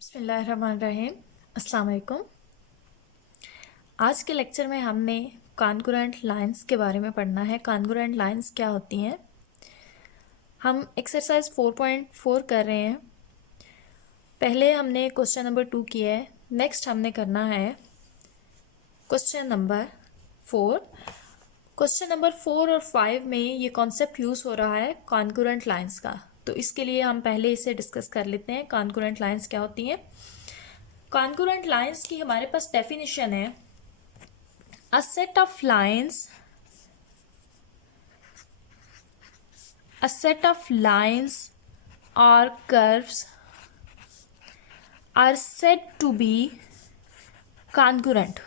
बिस्मिल्लाहिर्रहमानिर्रहीम। अस्सलाम वालेकुम। आज के लेक्चर में हमने कॉन्ग्रुएंट लाइंस के बारे में पढ़ना है। कॉन्ग्रुएंट लाइंस क्या होती हैं। हम एक्सरसाइज 4.4 कर रहे हैं। पहले हमने क्वेश्चन नंबर 2 किया है। नेक्स्ट हमने करना है क्वेश्चन नंबर 4। क्वेश्चन नंबर 4 और 5 में ये कॉन्सेप्ट यूज़ हो रहा है कॉन्ग्रुएंट लाइंस का, तो इसके लिए हम पहले इसे डिस्कस कर लेते हैं। कॉन्ग्रुएंट लाइंस क्या होती हैं। कॉन्ग्रुएंट लाइंस की हमारे पास डेफिनेशन है, a set of lines or curves are said to be congruent.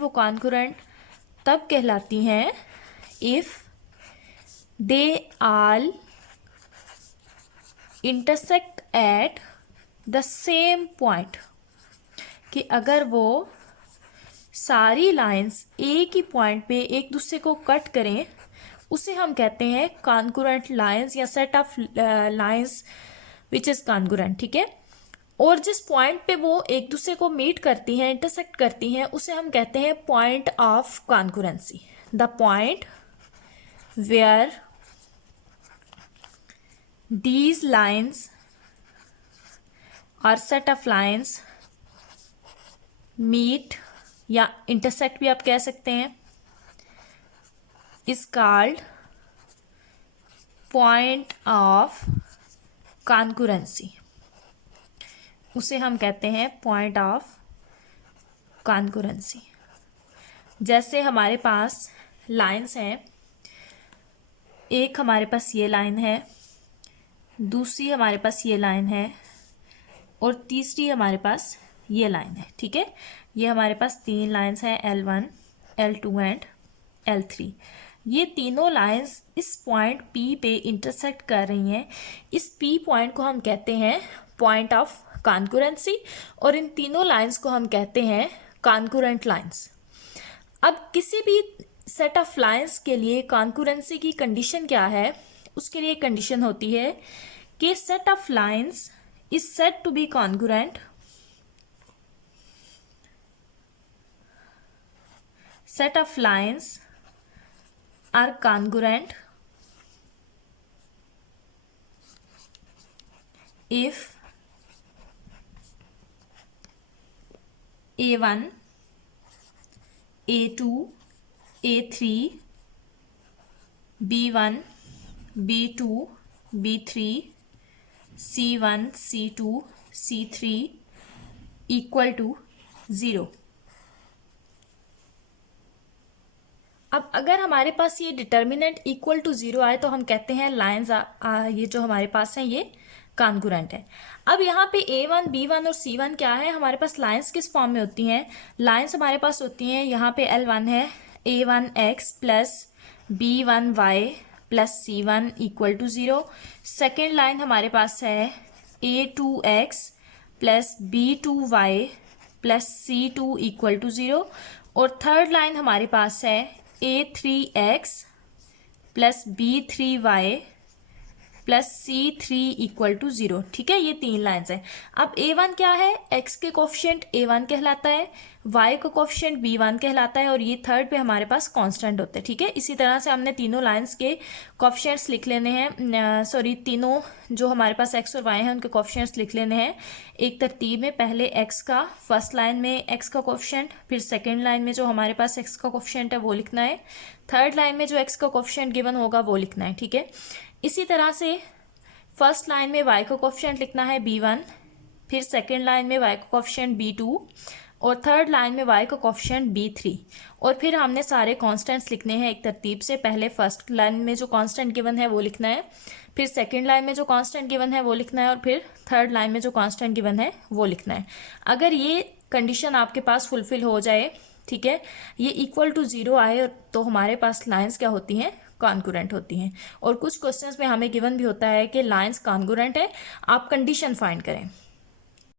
वो congruent तब कहलाती हैं if they all intersect at the same point, कि अगर वो सारी लाइंस एक ही पॉइंट पे एक दूसरे को कट करें, उसे हम कहते हैं कॉन्ग्रुएंट लाइंस या set of lines which is congruent. ठीक है। और जिस पॉइंट पे वो एक दूसरे को मीट करती हैं, इंटरसेक्ट करती हैं, उसे हम कहते हैं point of congruency. The point where these lines or set of lines meet या intersect भी आप कह सकते हैं, is called point of congruency। उसे हम कहते हैं point of congruency। जैसे हमारे पास लाइंस हैं, एक हमारे पास ये लाइन है, दूसरी हमारे पास ये लाइन है और तीसरी हमारे पास ये लाइन है। ठीक है। ये हमारे पास तीन लाइंस हैं, L1, L2 एंड L3। ये तीनों लाइंस इस पॉइंट P पे इंटरसेक्ट कर रही हैं। इस P पॉइंट को हम कहते हैं पॉइंट ऑफ कॉन्ग्रुएंसी और इन तीनों लाइंस को हम कहते हैं कॉन्ग्रुएंट लाइंस। अब किसी भी सेट ऑफ लाइंस के लिए कॉन्ग्रुएंसी की कंडीशन क्या है, उसके लिए कंडीशन होती है कि set of lines is said to be congruent set of lines are congruent if A1, A2, A3, B1, B2, B3, C1, C2, C3 equal to 0। अब अगर हमारे पास ये डिटर्मिनेंट इक्वल टू 0 आए तो हम कहते हैं लाइंस ये जो हमारे पास हैं ये कॉन्ग्रुएंट है। अब यहाँ पे A1, B1 और C1 क्या है, हमारे पास लाइंस किस फॉर्म में होती हैं। लाइंस हमारे पास होती हैं, यहाँ पे L1 है A1x plus B1y plus C1 equal to 0। Second line हमारे पास है A2x plus B2y plus C2 equal to 0 और थर्ड लाइन हमारे पास है A3x plus B3y plus C3 equal to 0। ठीक है। ये तीन लाइंस हैं। अब A1 क्या है, x के कोफिशिएंट A1 कहलाता है, y का कोफिशिएंट B1 कहलाता है और ये थर्ड पे हमारे पास कांस्टेंट होते हैं। ठीक है। इसी तरह से हमने तीनों लाइंस के कोफिशिएंट्स लिख लेने हैं, तीनों जो हमारे पास x और y हैं उनके कोफिशिएंट्स लिख लेने हैं एक तरतीब में। पहले x का, फर्स्ट लाइन में x का कोफिशिएंट, फिर सेकेंड लाइन में जो हमारे पास x का कोफिशिएंट है वो लिखना है, थर्ड लाइन में जो x का कोफिशिएंट गिवन होगा वो लिखना है। ठीक है। इसी तरह से फर्स्ट लाइन में y का कोफिशिएंट लिखना है B1, फिर सेकेंड लाइन में y का कोफिशिएंट B2 और थर्ड लाइन में y का कोफिशिएंट B3 और फिर हमने सारे कांस्टेंट्स लिखने हैं एक तरतीब से। पहले फर्स्ट लाइन में जो कांस्टेंट गिवन है वो लिखना है, फिर सेकेंड लाइन में जो कांस्टेंट गिवन है वो लिखना है और फिर थर्ड लाइन में जो कांस्टेंट गिवन है वो लिखना है। अगर ये कंडीशन आपके पास फुलफिल हो जाए, ठीक है, ये इक्वल टू 0 आए, तो हमारे पास लाइंस क्या होती हैं, कॉन्ग्रुएंट होती हैं। और कुछ क्वेश्चंस में हमें गिवन भी होता है कि लाइंस कॉन्ग्रुएंट है, आप कंडीशन फाइंड करें।